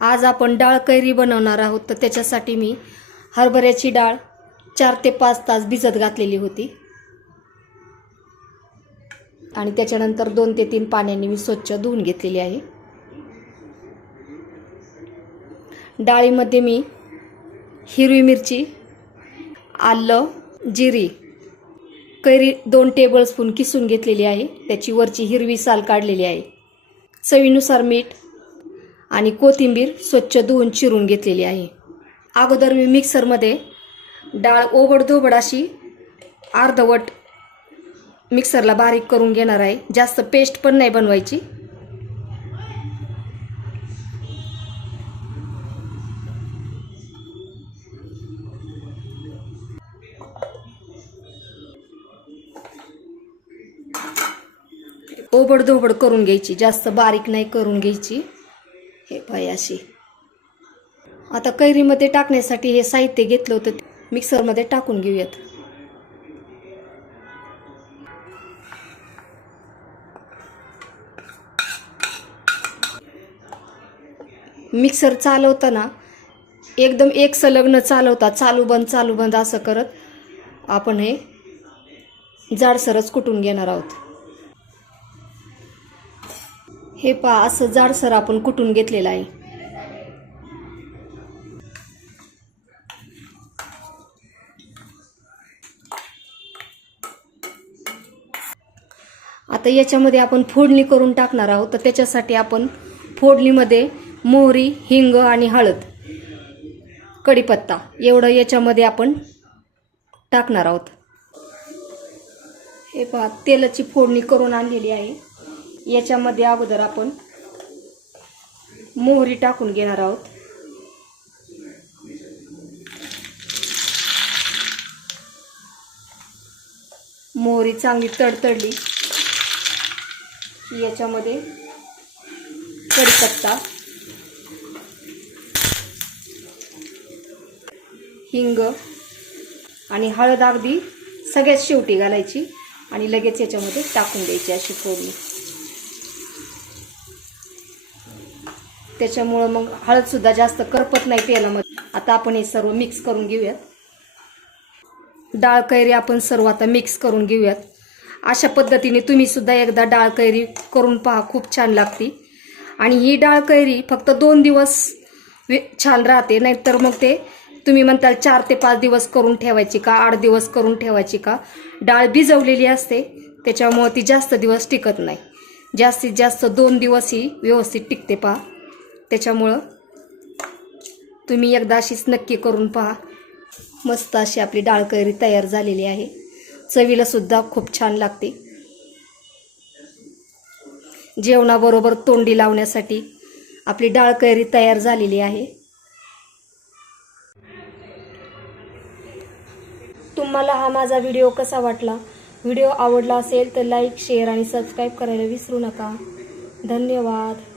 आज आपण डाळ कैरी बनवणार आहोत, तर त्याच्यासाठी मी हरभऱ्याची डाळ 4 ते 5 तास भिजत घातलेली होती आणि त्याच्यानंतर 2 ते 3 पाण्याने मी स्वच्छ धुवून घेतलेली आहे। डाळीमध्ये मी हिरवी मिरची, आलं, जिरी, कैरी 2 टेबलस्पून किसून घेतलेली आहे, त्याची वरची हिरवी साल काढलेली आहे, चवीनुसार मीठ आणि कोथिंबीर स्वच्छ धुवून चिरून घेतलेली आहे। अगोदर मी मिक्सरमध्ये डाळ ओबडधोबड अशी अर्धवट मिक्सरला बारीक करून घेणार आहे, जास्त पेस्ट पण नाही बनवायची। ओबडधोबड करून घ्यायची, जास्त बारीक नाही करून घ्यायची। हे पाय अशी। आता कैरीमध्ये टाकण्यासाठी हे साहित्य घेतलं होतं, मिक्सरमध्ये टाकून घेऊयात। मिक्सर चालवताना एकदम एक संलग्न चालवता, चालू बंद असं करत आपण हे जाडसरच कुटून घेणार आहोत। हे पहा, असं जाडसर आपण कुटून घेतलेलं आहे। आता याच्यामध्ये आपण फोडणी करून टाकणार आहोत, तर त्याच्यासाठी आपण फोडणीमध्ये मोहरी, हिंग आणि हळद, कढीपत्ता एवढं याच्यामध्ये आपण टाकणार आहोत। हे पहा, तेलाची फोडणी करून आणलेली आहे। याच्यामध्ये अगोदर आपण मोहरी टाकून घेणार आहोत। मोहरी चांगली तडतडली की याच्यामध्ये कढीपत्ता, हिंग आणि हळद अगदी सगळ्यात शेवटी घालायची आणि लगेच याच्यामध्ये टाकून द्यायची अशी फोडणी। त्याच्यामुळे मग हळद सुद्धा जास्त करपत नाही तेलामध्ये। आता आपण हे सर्व मिक्स करून घेऊयात। डाळ कैरी आपण सर्व आता मिक्स करून घेऊयात। अशा पद्धतीने तुम्ही सुद्धा एकदा डाळ कैरी करून पहा, खूप छान लागते। आणि ही डाळ कैरी फक्त 2 दिवस छान राहते, नाहीतर मग ते तुम्ही म्हणताल 4 ते 5 दिवस करून ठेवायची का, 8 दिवस करून ठेवायची का। डाळ भिजवलेली असते, त्याच्यामुळे ती जास्त दिवस टिकत नाही। जास्तीत जास्त 2 दिवस ही व्यवस्थित टिकते पहा। त्याच्यामुळं तुम्ही एकदा अशीच नक्की करून पहा। मस्त अशी आपली डाळ कैरी तयार झालेली आहे। चवीला सुद्धा खूप छान लागते। जेवणाबरोबर तोंडी लावण्यासाठी आपली डाळ कैरी तयार झालेली आहे। तुम्हाला हा माझा व्हिडिओ कसा वाटला? व्हिडिओ आवडला असेल तर लाईक, शेअर आणि सबस्क्राईब करायला विसरू नका। धन्यवाद।